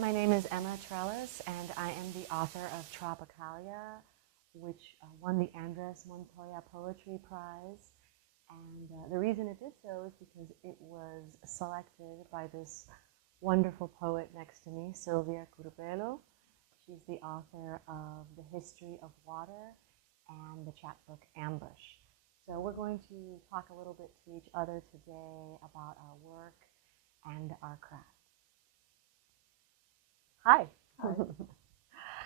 My name is Emma Trelles, and I am the author of Tropicalia, which won the Andres Montoya Poetry Prize. And the reason it did so is because it was selected by this wonderful poet next to me, Silvia Curbelo. She's the author of The History of Water and the chapbook Ambush. So we're going to talk a little bit to each other today about our work and our craft. Hi. Hi.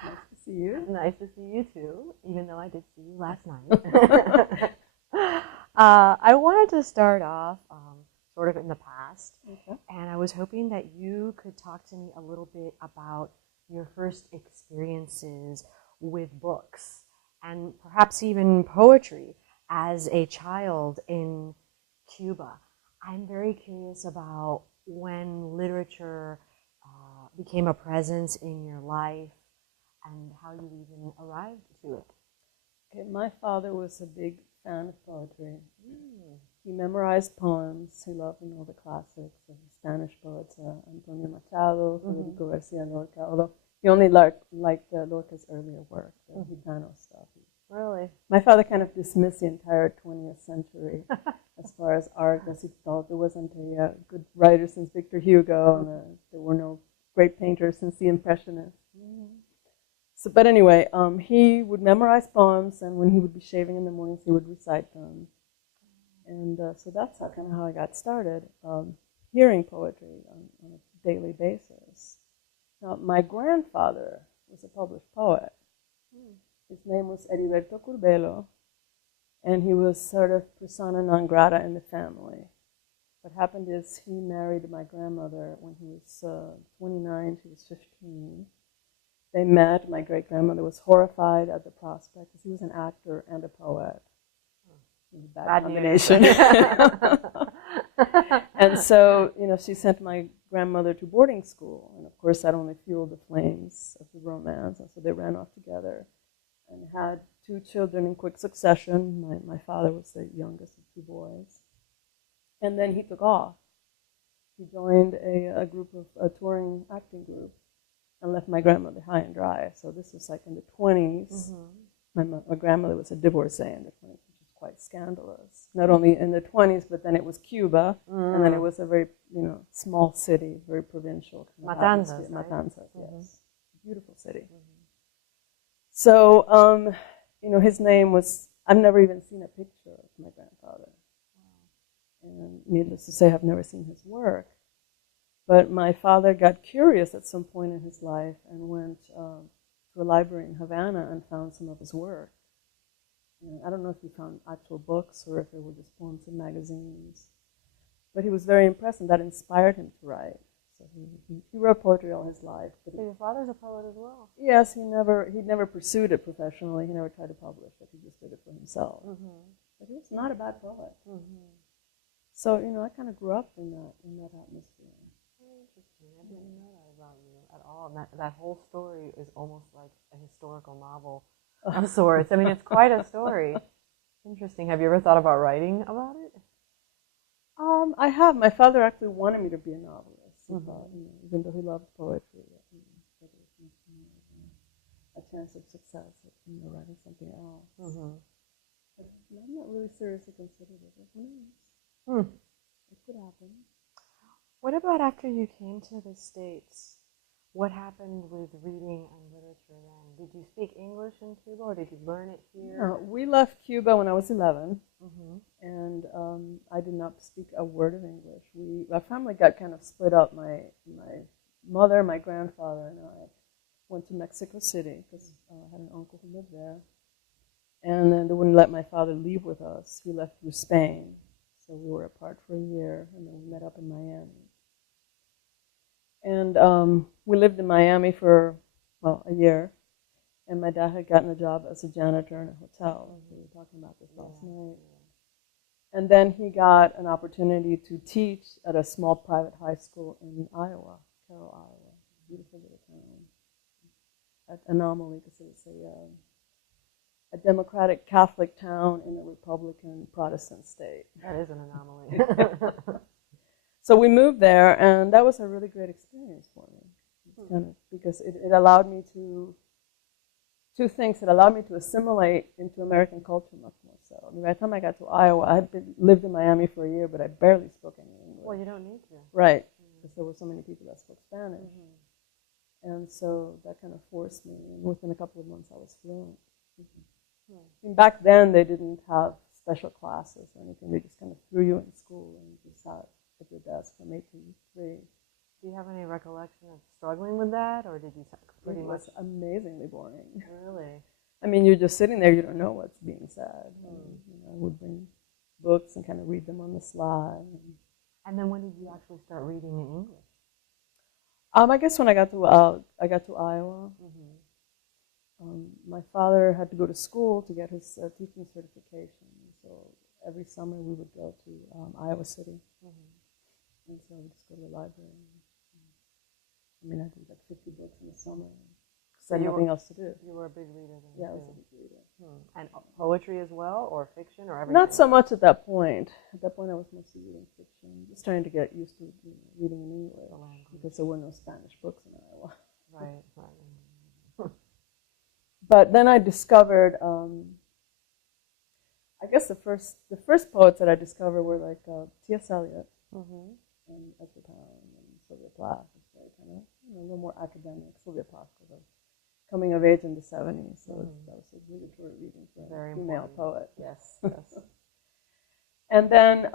Nice to see you. Nice to see you too, even though I did see you last night. I wanted to start off sort of in the past, and I was hoping that you could talk to me a little bit about your first experiences with books and perhaps even poetry as a child in Cuba. I'm very curious about when literature became a presence in your life and how you even arrived to it. Okay, my father was a big fan of poetry. He memorized poems. He loved all the classics of the Spanish poets, Antonio Machado, Federico Garcia Lorca, although he only liked Lorca's earlier work, the Gitano stuff. Really? My father kind of dismissed the entire 20th century as far as art, as he thought there wasn't a good writer since Victor Hugo, and there were no great painters since the Impressionists. So, but anyway, he would memorize poems, and when he would be shaving in the mornings, he would recite them. And so that's kind of how I got started, hearing poetry on a daily basis. Now, my grandfather was a published poet. His name was Silvia Curbelo, and he was sort of persona non grata in the family. What happened is he married my grandmother when he was 29, she was 15. They met. My great-grandmother was horrified at the prospect because he was an actor and a poet. Bad combination. And so, she sent my grandmother to boarding school. And of course, that only fueled the flames of the romance. And so they ran off together and had 2 children in quick succession. My father was the youngest of 2 boys. And then he took off. He joined a group of a touring acting group and left my grandmother high and dry. So this was like in the 20s. My grandmother was a divorcee in the 20s, which is quite scandalous. Not only in the 20s, but then it was Cuba, and then it was a very small city, very provincial. Matanzas, right? Matanzas, yes. Beautiful city. So, his name was, I've never even seen a picture of my grandfather. And needless to say, I've never seen his work. But my father got curious at some point in his life and went to a library in Havana and found some of his work. And I don't know if he found actual books or if it were just poems in magazines. But he was very impressed, and that inspired him to write. So he wrote poetry all his life. But so your father's a poet as well? Yes, he never pursued it professionally. He never tried to publish it. He just did it for himself. But he was not a bad poet. So, I kind of grew up in that atmosphere. Interesting. I didn't know that about you at all. And that whole story is almost like a historical novel of sorts. I mean, it's quite a story. Interesting. Have you ever thought about writing about it? I have. My father actually wanted me to be a novelist. He thought, even though he loved poetry, that it was a chance of success at writing something else. But I'm not really seriously considered it. Who knows? It could happen. What about after you came to the States? What happened with reading and literature then? Did you speak English in Cuba, or did you learn it here? No, we left Cuba when I was 11, and I did not speak a word of English. Our family got kind of split up. My mother, my grandfather, and I went to Mexico City because I had an uncle who lived there. And then they wouldn't let my father leave with us. He left through Spain. So we were apart for a year, and then we met up in Miami. And we lived in Miami for, a year. And my dad had gotten a job as a janitor in a hotel. We were talking about this last night. And then he got an opportunity to teach at a small private high school in Iowa, Carroll, Iowa. Beautiful little town. An anomaly, because it was a Democratic Catholic town in a Republican Protestant state. That is an anomaly. So we moved there, and that was a really great experience for me. It's kind of because it allowed me to, two things. It allowed me to assimilate into American culture much more so. I mean, by the time I got to Iowa, I had lived in Miami for a year, but I barely spoke any English. Well, you don't need to. Right, because there were so many people that spoke Spanish. And so that kind of forced me. And within a couple of months, I was fluent. And back then, they didn't have special classes or anything. They just kind of threw you in school and you just sat at your desk from 8 to 3. Do you have any recollection of struggling with that, or did you pretty much? It was amazingly boring. Really? I mean, you're just sitting there, you don't know what's being said. And, I would bring books and kind of read them on the sly. And then when did you actually start reading in English? I guess when I got to Iowa, my father had to go to school to get his teaching certification. So every summer we would go to Iowa City. And so I would just go to the library. I mean, I did like 50 books in the summer because I had nothing else to do. You were a big reader then? Yeah, I was a big reader. And poetry as well, or fiction, or everything? Not so much at that point. At that point, I was mostly reading fiction. Just trying to get used to reading in English because there were no Spanish books in Iowa. Right. But then I discovered, I guess the first poets that I discovered were like T.S. Eliot and Ezra Pound and Sylvia Plath. Kind of, a little more academic. Sylvia Plath was coming of age in the 70s, so that was obligatory reading for a female poet. Yes. And then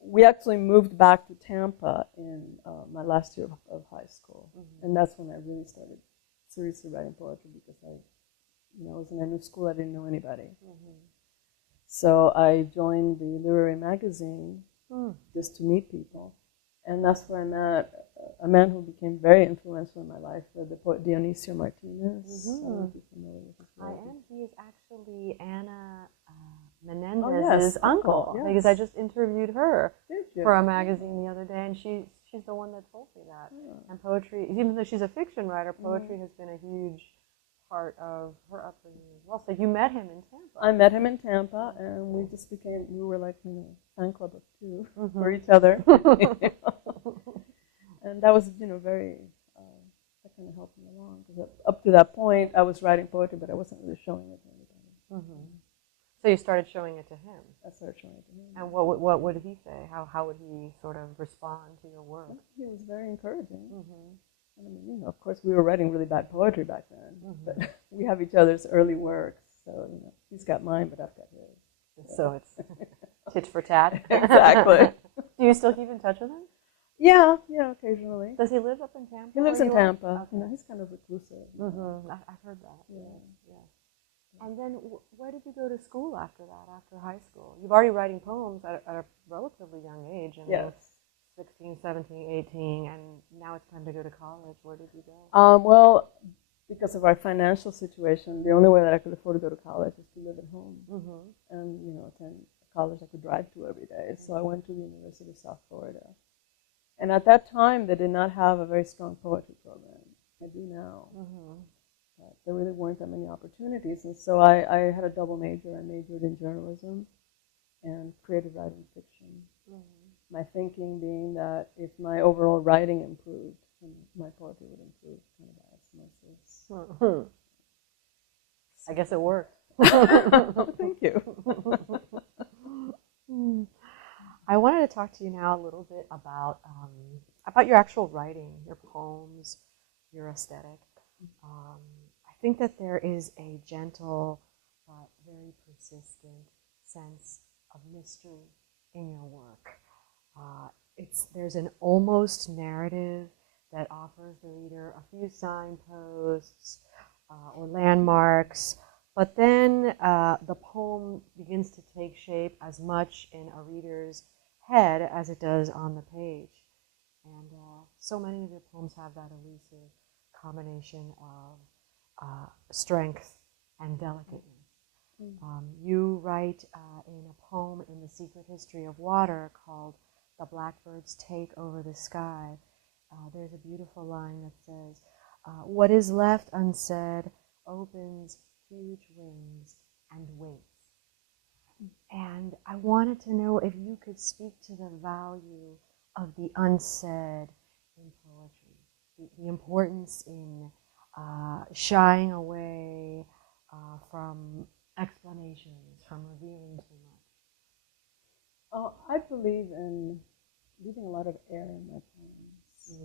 we actually moved back to Tampa in my last year of high school, and that's when I really started seriously writing poetry because I was in a new school. I didn't know anybody, so I joined the literary magazine just to meet people. And that's where I met a man who became very influential in my life, the poet Dionisio Martinez. I don't know if you're familiar with his work. I am. He is actually Ana Menendez's uncle, because I just interviewed her for a magazine the other day, and she's the one that told me that. And poetry, even though she's a fiction writer, poetry has been a huge part of her upbringing as well. So you met him in Tampa. I met him in Tampa, and we were like, fan club of two for each other. And that was, very, that kind of helped me along. Because up to that point, I was writing poetry, but I wasn't really showing it to anybody. So you started showing it to him? I started showing it to him. And what would he say? How would he sort of respond to your work? He was very encouraging. I mean, of course, we were writing really bad poetry back then, but we have each other's early works. So, he's got mine, but I've got his. So it's tit for tat. Exactly. Do you still keep in touch with him? Yeah, occasionally. Does he live up in Tampa? He lives in Tampa. Okay. He's kind of reclusive. I've heard that. Yeah. And then where did you go to school after that, after high school? You've already writing poems at a relatively young age. Yes. 16, 17, 18, and now it's time to go to college. Where did you go? Well, because of our financial situation, the only way that I could afford to go to college is to live at home and, attend a college I could drive to every day. So I went to the University of South Florida. And at that time, they did not have a very strong poetry program. I do now. But there really weren't that many opportunities. And so I had a double major. I majored in journalism and creative writing fiction. My thinking being that if my overall writing improved, then my poetry would improve kind of by osmosis. I guess it worked. Thank you. I wanted to talk to you now a little bit about your actual writing, your poems, your aesthetic. I think that there is a gentle but very persistent sense of mystery in your work. There's an almost narrative that offers the reader a few signposts or landmarks, but then the poem begins to take shape as much in a reader's head as it does on the page. And so many of your poems have that elusive combination of strength and delicateness. You write in a poem in The Secret History of Water called "The Blackbirds Take Over the Sky." There's a beautiful line that says, "What is left unsaid opens huge wings and waits." And I wanted to know if you could speak to the value of the unsaid in poetry. the importance in shying away from explanations, from revealing too much? I believe in leaving a lot of air in my poems.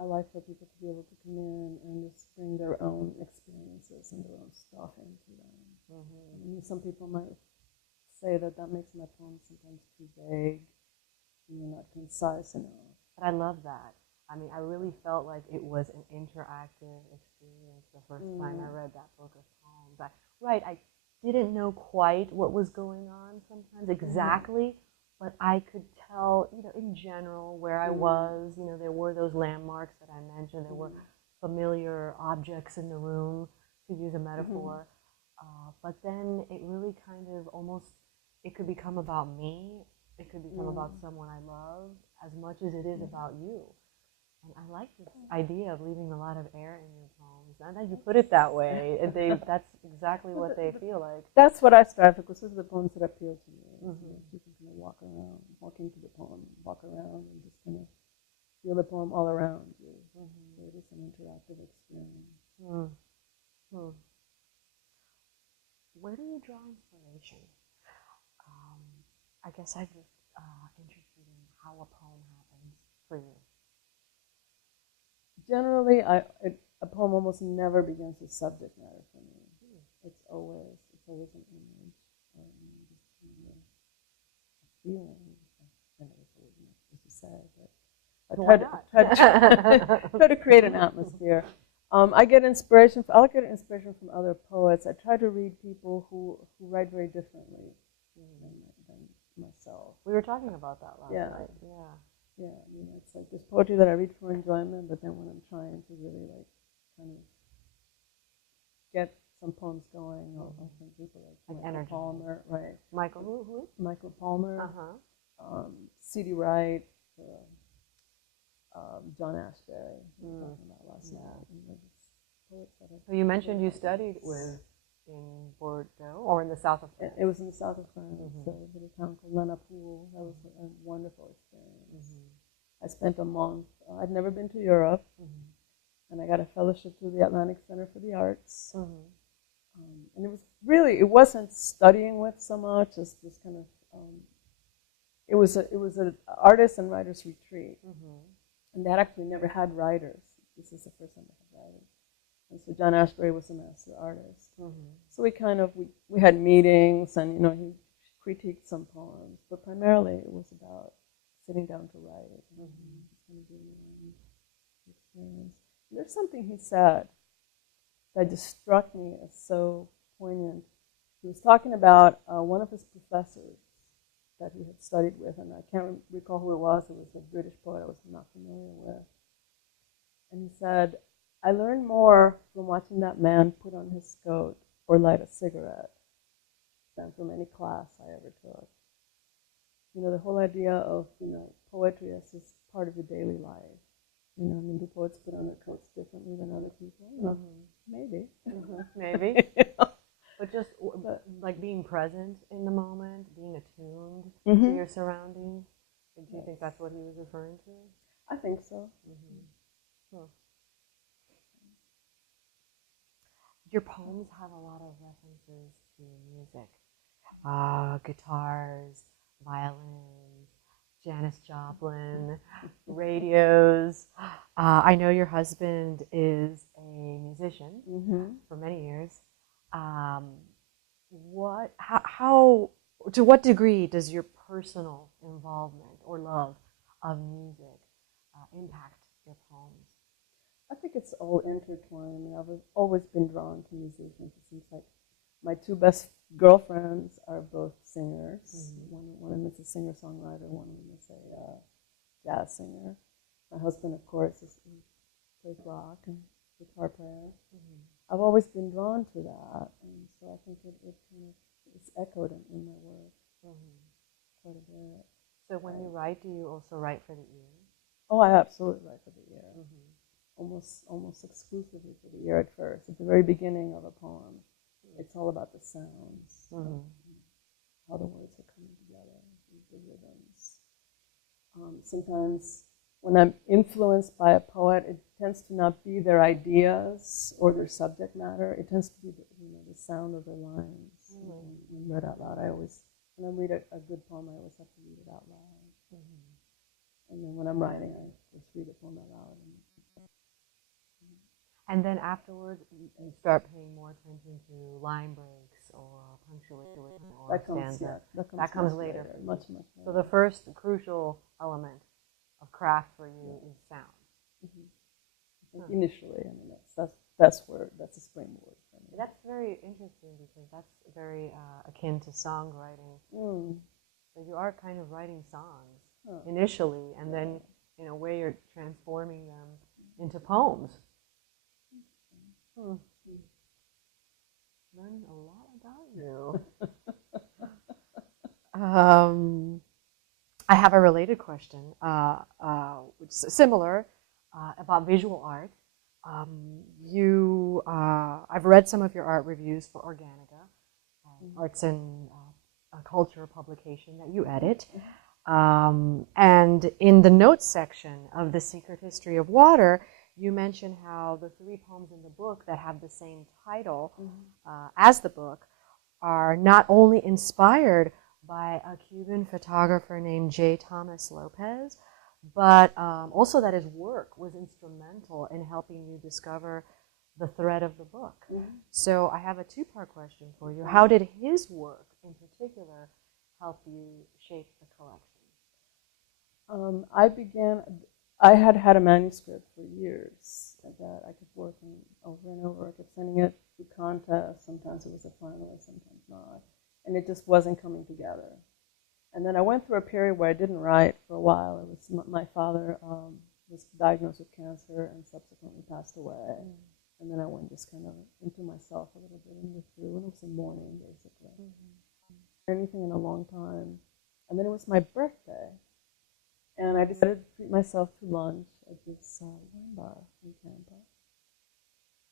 I like for people to be able to come in and just bring their own experiences and their own stuff into them. I mean, some people might say that makes my poems sometimes too vague, not concise enough. But I love that. I mean, I really felt like it was an interactive experience the first time I read that book of poems. I didn't know quite what was going on sometimes exactly, but I could tell, in general where I was. There were those landmarks that I mentioned. There were familiar objects in the room, to use a metaphor. But then it really kind of almost, it could become about me. It could become about someone I love as much as it is about you. And I like this idea of leaving a lot of air in your poems. Now that you put it that way, that's exactly what they feel like. That's what I strive for, because those are the poems that appeal to me. You can kind of walk into the poem, walk around, and just kind of feel the poem all around you. So it is an interactive experience. Where do you draw inspiration? I guess I'm interested in how a poem happens for you. Generally, a poem almost never begins with subject matter for me. It's always an image, just a feeling. I know it's always not supposed to say, but I try to create an atmosphere. I'll get inspiration from other poets. I try to read people who write very differently than myself. We were talking about that last night. Yeah, it's like there's poetry that I read for enjoyment, but then when I'm trying to really kind of get some poems going, I'll find people like Michael Palmer, right? Michael who? Michael Palmer, C.D. Wright, John Ashbery. We were talking about last night. So you mentioned you studied in Bordeaux or in the south of France? It was in the south of France, so a little town called Lenapoul. That was a wonderful experience. I spent a month. I'd never been to Europe, and I got a fellowship through the Atlantic Center for the Arts. And it wasn't studying with so much as this kind of, it was an artist and writers retreat. And that actually never had writers. This is the first time they had writers. And so John Ashbery was a master artist. So we had meetings, and he critiqued some poems, but primarily it was about sitting down to write. Just kind of doing my own experience. And there's something he said that just struck me as so poignant. He was talking about one of his professors that he had studied with, and I can't recall who it was. It was a British poet I was not familiar with. And he said, I learned more from watching that man put on his coat or light a cigarette than from any class I ever took. The whole idea of, poetry as this part of your daily life. Do poets put on their coats differently than other people? Maybe. Maybe. But just like being present in the moment, being attuned to your surroundings. Do you think that's what he was referring to? I think so. Your poems have a lot of references to music. Guitars, violins, Janis Joplin, radios. I know your husband is a musician for many years. To what degree does your personal involvement or love of music impact your poems? I think it's all intertwined. I've always been drawn to musicians. It seems like my two best girlfriends are both singers. One of them is a singer-songwriter. One of them is a jazz singer. My husband, of course, plays rock and guitar player. I've always been drawn to that, and so I think it kind of is echoed in my work quite a bit. So when you write, do you also write for the ear? Oh, I absolutely write for the ear. Almost exclusively for the ear at first. At the very beginning of a poem, it's all about the sounds, how the words are coming together, the rhythms. Sometimes when I'm influenced by a poet, it tends to not be their ideas or their subject matter. It tends to be the sound of their lines. When read out loud, when I read a good poem, I always have to read it out loud. And then when I'm writing, I just read the poem out loud. And then afterwards, you start paying more attention to line breaks or punctuation or stanza. That comes later. Much later. So the first crucial element of craft for you is sound. Initially, I mean, that's a springboard for me. That's very interesting because that's very akin to songwriting. So you are kind of writing songs initially, and then in a way you're transforming them into poems. Learning a lot about you. I have a related question, which is similar, about visual art. I've read some of your art reviews for Organica, Arts and Culture publication that you edit. And in the notes section of The Secret History of Water, you mention how the 3 poems in the book that have the same title as the book are not only inspired by a Cuban photographer named Thomas Lopez, but also that his work was instrumental in helping you discover the thread of the book. So I have a 2-part question for you. How did his work in particular help you shape the collection? I had a manuscript for years that I kept working over and over. I kept sending it to contests. Sometimes it was a finalist, sometimes not. And it just wasn't coming together. And then I went through a period where I didn't write for a while. It was my father was diagnosed with cancer and subsequently passed away. And then I went just kind of into myself a little bit and withdrew. And it was a mourning, basically. Anything in a long time. And then it was my birthday. And I decided to treat myself to lunch at this wine bar in Tampa.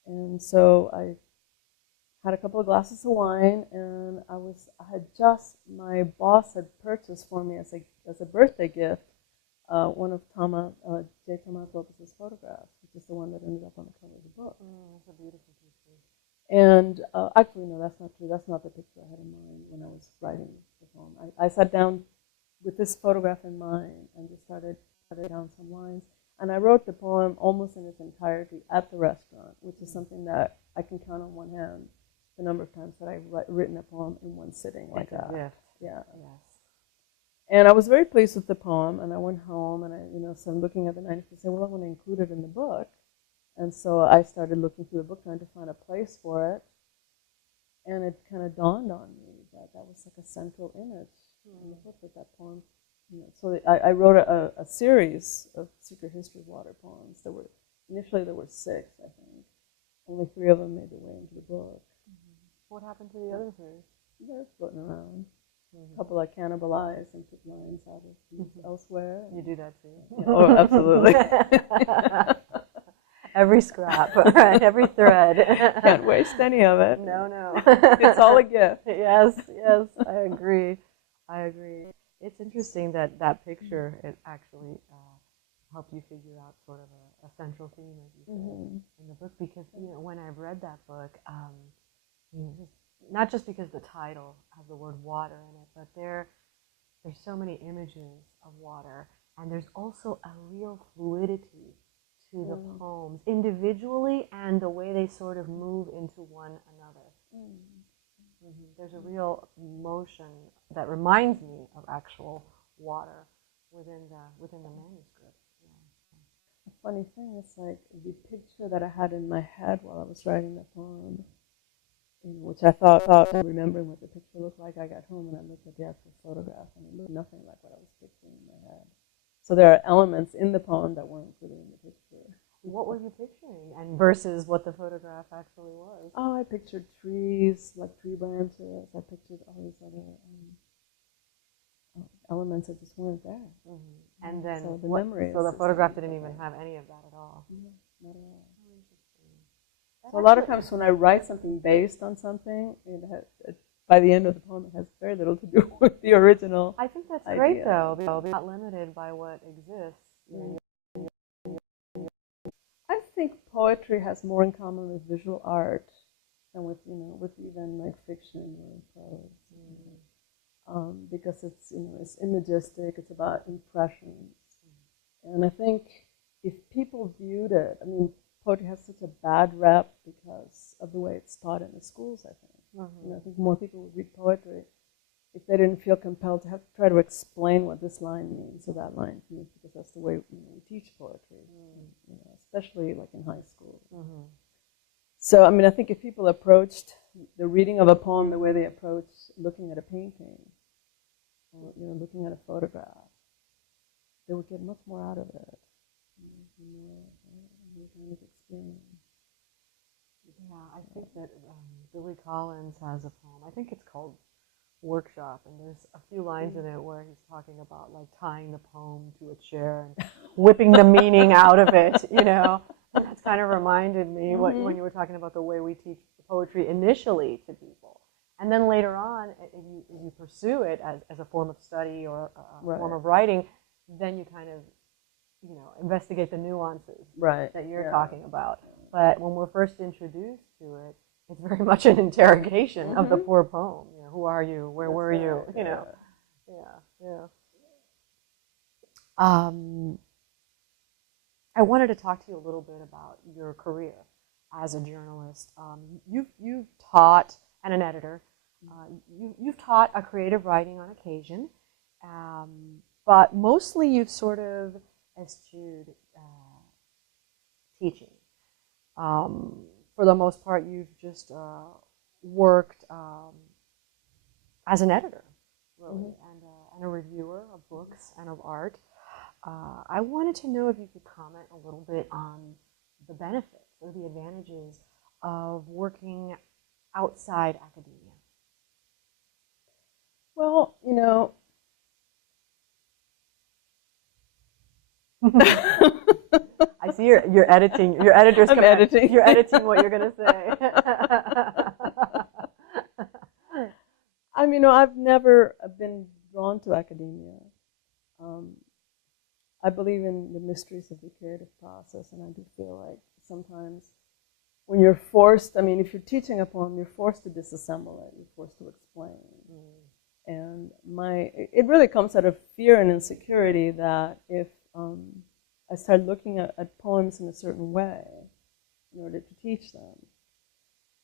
And so I had a couple of glasses of wine, and my boss had purchased for me as a birthday gift one of Thomas Lopez's photographs, which is the one that ended up on the cover of the book. That's a beautiful picture. And actually, no, that's not true. That's not the picture I had in mind when I was writing the poem. I sat down with this photograph in mind and just started down some lines. And I wrote the poem almost in its entirety at the restaurant, which is something that I can count on one hand the number of times that I've written a poem in one sitting like that. Yeah. Yes. And I was very pleased with the poem, and I went home, and so I'm looking at the manuscript and said, well, I want to include it in the book. And so I started looking through the book, trying to find a place for it. And it kind of dawned on me that was like a central image in the book with that poem. So I wrote a series of Secret History of Water poems. Initially there were 6, I think. Only 3 of them made their way into the book. What happened to the other 3? They're floating around. A couple I cannibalized and took lines out of elsewhere. You do that too? Yeah. Oh, absolutely. Every scrap, right? Every thread. Can't waste any of it. No. It's all a gift. Yes, I agree. It's interesting that picture, it actually helped you figure out sort of a central theme, as you said, in the book. Because when I've read that book, not just because the title has the word water in it, but there's so many images of water, and there's also a real fluidity to the poems, individually and the way they sort of move into one another. There's a real motion that reminds me of actual water within the manuscript. A funny thing is, like, the picture that I had in my head while I was writing the poem, which I thought remembering what the picture looked like, I got home and I looked at the actual photograph, and it looked nothing like what I was picturing in my head. So there are elements in the poem that weren't included in the picture. What were you picturing, and versus what the photograph actually was? Oh, I pictured trees, like tree branches. I pictured all these other elements that just weren't there. And then, so the memories. So the photograph didn't even have any of that at all. Not at all. So a lot of times when I write something based on something, by the end of the poem, it has very little to do with the original. I think that's great, though, because you're not limited by what exists. poetry has more in common with visual art than with, with even like fiction or prose. Because it's, it's imagistic, it's about impressions. And I think if people viewed it, I mean, poetry has such a bad rep because of the way it's taught in the schools, I think. I think more people would read poetry if they didn't feel compelled to have to try to explain what this line means or that line means, because that's the way we teach poetry, especially like in high school. So, I mean, I think if people approached the reading of a poem the way they approach looking at a painting, or looking at a photograph, they would get much more out of it. More kind of experience. Yeah, I think that Billy Collins has a poem. I think it's called Workshop, and there's a few lines in it where he's talking about like tying the poem to a chair and whipping the meaning out of it, And that's kind of reminded me when you were talking about the way we teach poetry initially to people. And then later on, if you pursue it as a form of study or a form of writing, then you kind of, investigate the nuances that you're talking about. But when we're first introduced to it, it's very much an interrogation of the poor poem. Who are you? Where were you? I wanted to talk to you a little bit about your career as a journalist. You've taught, and an editor, you've taught a creative writing on occasion, but mostly you've sort of eschewed teaching. For the most part, you've just worked as an editor, really, and a reviewer of books and of art. I wanted to know if you could comment a little bit on the benefits or the advantages of working outside academia. Well, I see you're editing. Your editor's editing. You're editing what you're going to say. I mean, I've never been drawn to academia. I believe in the mysteries of the creative process, and I do feel like sometimes when you're forced, I mean, if you're teaching a poem, you're forced to disassemble it. You're forced to explain. And it really comes out of fear and insecurity that if I start looking at poems in a certain way in order to teach them,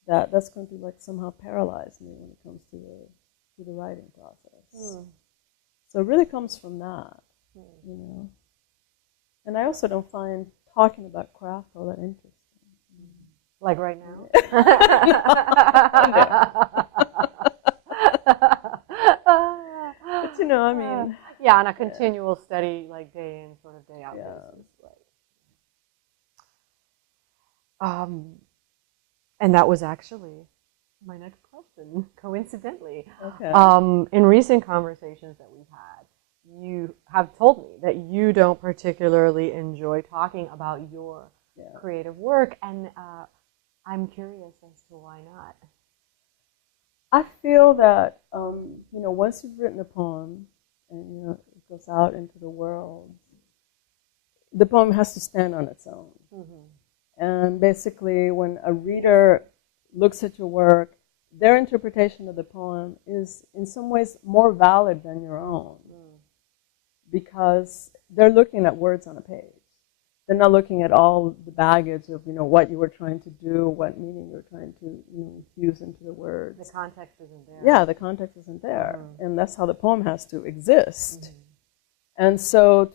that's going to like somehow paralyze me when it comes to the writing process. So it really comes from that, And I also don't find talking about craft all that interesting. Like right now? But I mean... yeah, on a continual study, like day in, sort of day out basis. Right. And that was actually my next question, coincidentally. Okay. In recent conversations that we've had, you have told me that you don't particularly enjoy talking about your creative work, and I'm curious as to why not. I feel that, once you've written a poem and, it goes out into the world, the poem has to stand on its own. And basically, when a reader looks at your work, their interpretation of the poem is in some ways more valid than your own, because they're looking at words on a page. They're not looking at all the baggage of, what you were trying to do, what meaning you're trying to, infuse into the words. The context isn't there. Yeah, the context isn't there. And that's how the poem has to exist. And so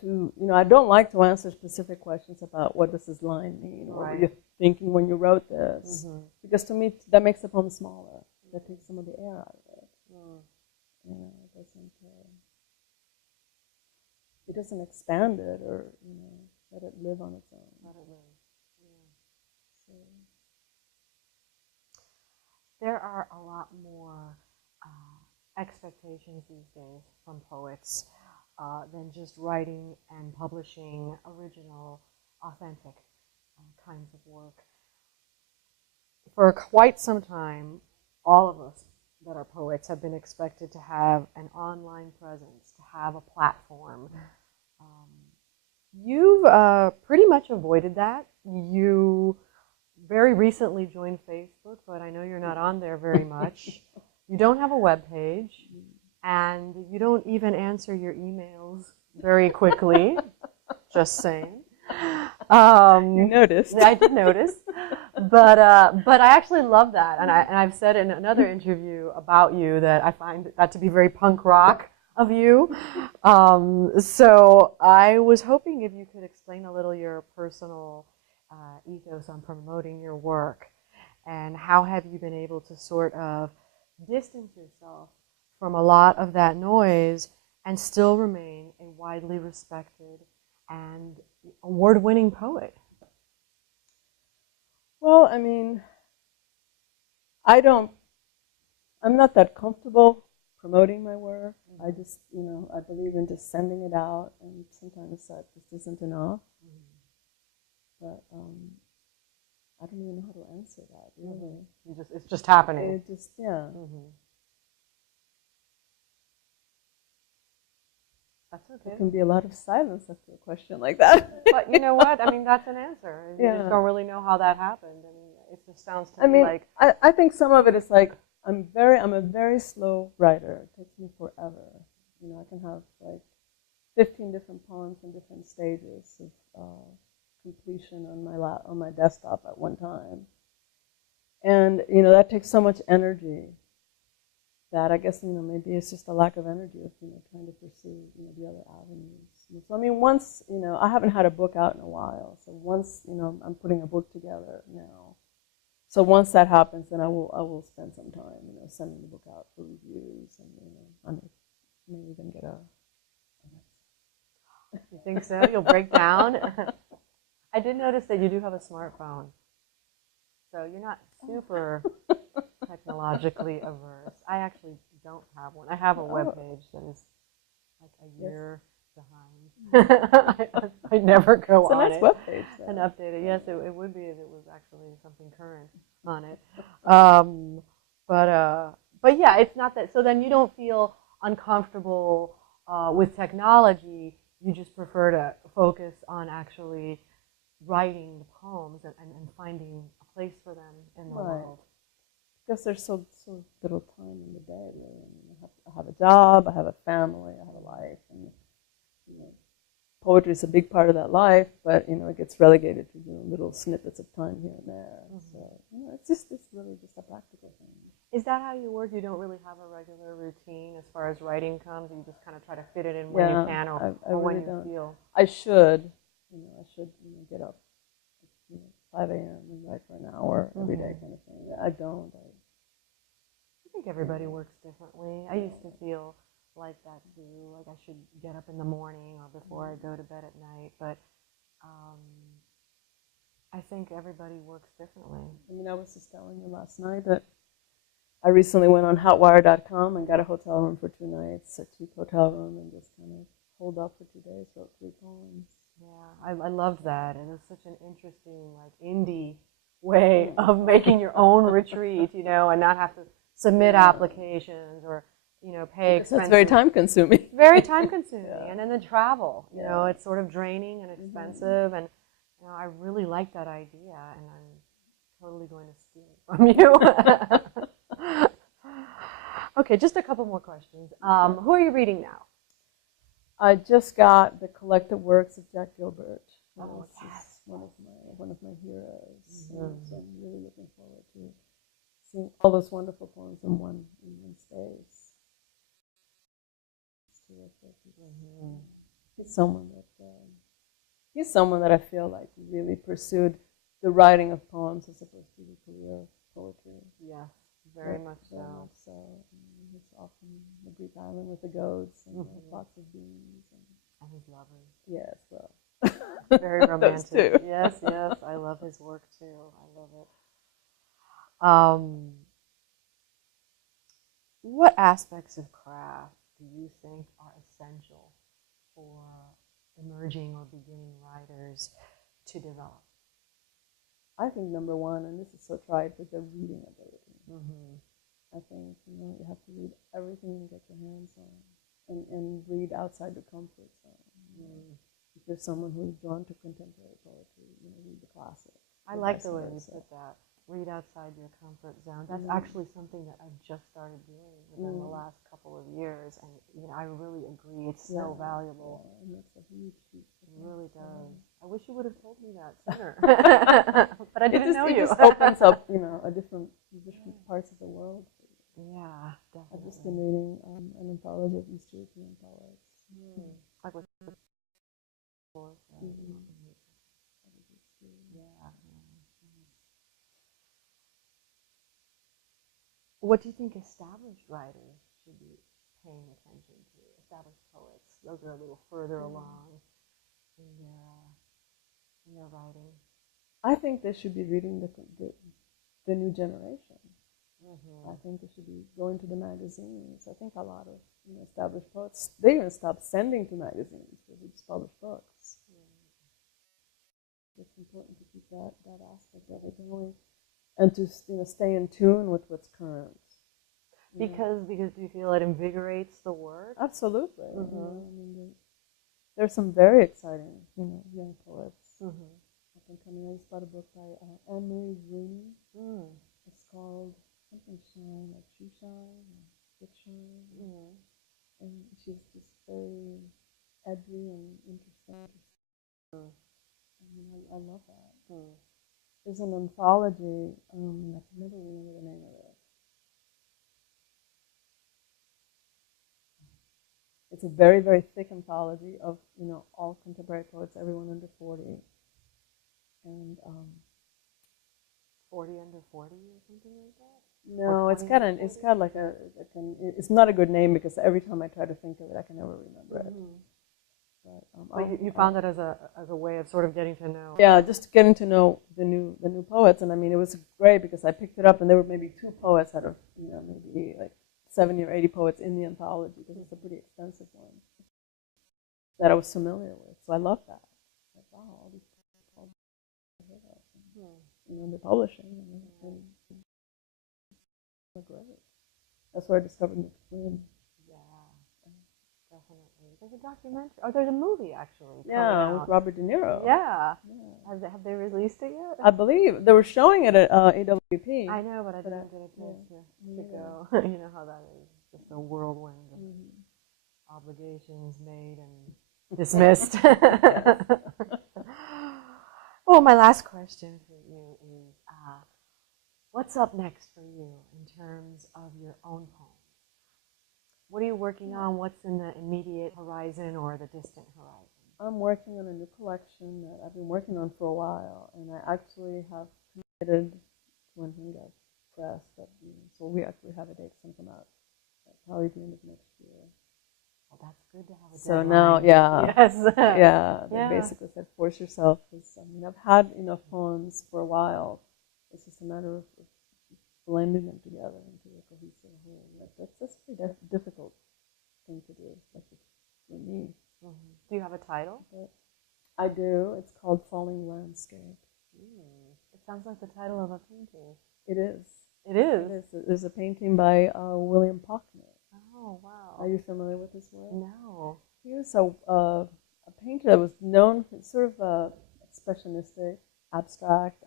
I don't like to answer specific questions about what does this line mean, or what were you thinking when you wrote this, because to me that makes the poem smaller. That takes some of the air out of it. It doesn't expand it or let it live on its own. Let it live. There are a lot more expectations these days from poets than just writing and publishing original, authentic kinds of work. For quite some time, all of us that are poets have been expected to have an online presence, to have a platform. You've pretty much avoided that. You very recently joined Facebook, but I know you're not on there very much. You don't have a web page, and you don't even answer your emails very quickly. Just saying. You noticed. I did notice. But I actually love that, and I've said in another interview about you that I find that to be very punk rock of you. So I was hoping if you could explain a little your personal ethos on promoting your work, and how have you been able to sort of distance yourself from a lot of that noise and still remain a widely respected and award-winning poet? Well, I mean, I'm not that comfortable promoting my work. I just, I believe in just sending it out, and sometimes that just isn't enough. But I don't even know how to answer that, really. It's just happening. It just, yeah. That's okay. There can be a lot of silence after a question like that. But you know what? I mean, that's an answer. You just don't really know how that happened. I mean, it just sounds to me like... I think some of it is like, I'm a very slow writer. It takes me forever. I can have like 15 different poems in different stages of completion on my desktop at one time. And, that takes so much energy that I guess, maybe it's just a lack of energy of, trying to pursue, the other avenues. So, I mean, once, I haven't had a book out in a while. So once, I'm putting a book together now. So once that happens, then I will spend some time, sending the book out for reviews, and, I may even get a... You think so? You'll break down? I did notice that you do have a smartphone. So you're not super technologically averse. I actually don't have one. I have a web page that is like a year behind. I never go on it. It's a nice web page. And update it. Yes, it would be if it was actually something current on it. But yeah, it's not that. So then you don't feel uncomfortable with technology. You just prefer to focus on actually writing the poems and finding a place for them in the world. Because there's so little time in the day, really. I have a job, I have a family, I have a life, and poetry is a big part of that life. But it gets relegated to little snippets of time here and there. So it's really just a practical thing. Is that how you work? You don't really have a regular routine as far as writing comes. You just kind of try to fit it in when you can, or when you feel. I should, get up, 5 a.m. and write for an hour every day, kind of thing. I don't. I think everybody works differently. I used to feel like that too. Like I should get up in the morning or before I go to bed at night. But I think everybody works differently. I mean, I was just telling you last night that I recently went on hotwire.com and got a hotel room for 2 nights, a cheap hotel room, and just kind of holed up for 2 days, wrote 3 poems. Yeah, I loved that, and it's such an interesting, like, indie way of making your own retreat, and not have to submit applications or, pay expenses. It's very time-consuming. Very time-consuming, and then the travel, it's sort of draining and expensive, and I really like that idea, and I'm totally going to steal it from you. Okay, just a couple more questions. Who are you reading now? I just got the collected works of Jack Gilbert. Oh, yes. One of my heroes. So I'm really looking forward to seeing all those wonderful poems in one space. It's terrific. He's someone that I feel like really pursued the writing of poems as opposed to the career of poetry. Yes, very much so. He's off on the Greek island with the goats and lots of beans. And his lovers. Yes, well. Very romantic. Those two. Yes, I love his work too. I love it. What aspects of craft do you think are essential for emerging or beginning writers to develop? I think number one, and this is so tried, but the reading ability. I think you have to read everything you get your hands on, and read outside your comfort zone. If you're someone who's drawn to contemporary poetry, read the classics. I like the way you put that. Read outside your comfort zone. That's actually something that I've just started doing within the last couple of years, and I really agree. It's so valuable. Yeah, and that's a huge piece. It really does. I wish you would have told me that sooner, but I didn't know you. It just opens up, a different parts of the world. Yeah, definitely. I've just been reading an anthology of East European poets. Like with What do you think established writers should be paying attention to? Established poets, those are a little further along in their writing. I think they should be reading the new generation. I think they should be going to the magazines. I think a lot of established poets, they're going to stop sending to magazines because they just publish books. It's important to keep that aspect of it going, and to stay in tune with what's current. Because do you feel it invigorates the work? Absolutely. There's some very exciting young poets. Up and coming. I just bought a book by Anne-Marie Rooney. It's called something Shine, like Shoe Shine, or Stick Shine. And she's just very edgy and interesting. I love that. There's an anthology, I can never remember the name of it. It's a very, very thick anthology of, all contemporary poets, everyone under 40. And 40 under 40 or something like that? No, it's got like it's not a good name because every time I try to think of it, I can never remember it. But you found that as a way of sort of getting to know. Yeah, just getting to know the new poets, and I mean it was great because I picked it up and there were maybe 2 poets out of maybe like 70 or 80 poets in the anthology because it's a pretty extensive one that I was familiar with. So I love that. Like, wow, all these poets they're publishing and they're great. That's where I discovered McFlynn. Definitely. There's a documentary. Oh, there's a movie actually. Yeah, with Robert De Niro. Yeah. Have they released it yet? I believe they were showing it at AWP. I know, but I didn't get a chance to go. You know how that is. Just a whirlwind of obligations made and dismissed. Well, my last question for you is, what's up next for you in terms of your own poems? What are you working on? What's in the immediate horizon or the distant horizon? I'm working on a new collection that I've been working on for a while, and I actually have committed to when it gets pressed. So we actually have a date to come out probably the end of next year. Well, that's good to have a So deadline. now, Yes. They basically said force yourself. Because I've had enough poems for a while. It's just a matter of blending them together into a cohesive whole. That's a pretty difficult thing to do, especially for me. Do you have a title? I do. It's called Falling Landscape. It sounds like the title of a painting. It is. It is? There's a painting by William Faulkner. Oh, wow. Are you familiar with his work? No. He was a painter that was known for sort of expressionistic, abstract,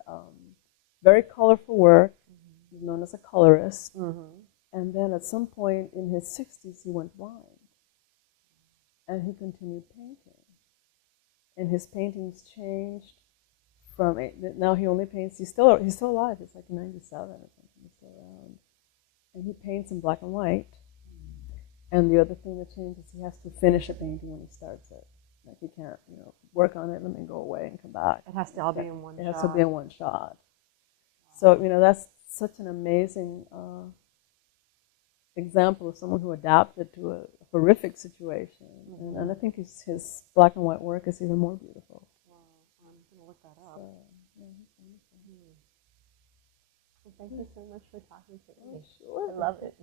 very colorful work. He's known as a colorist. And then at some point in his 60s, he went blind. And he continued painting. And his paintings changed from now he only paints. He's still alive. He's like 97 or something. He's still around. And he paints in black and white. And the other thing that changes, he has to finish a painting when he starts it. Like he can't, work on it and then go away and come back. It has to all be in one shot. It has to be in one shot. So, that's such an amazing example of someone who adapted to a horrific situation. And I think his black and white work is even more beautiful. Wow. I'm going to look that up. So, Well, thank you so much for talking to me. Sure. I love it.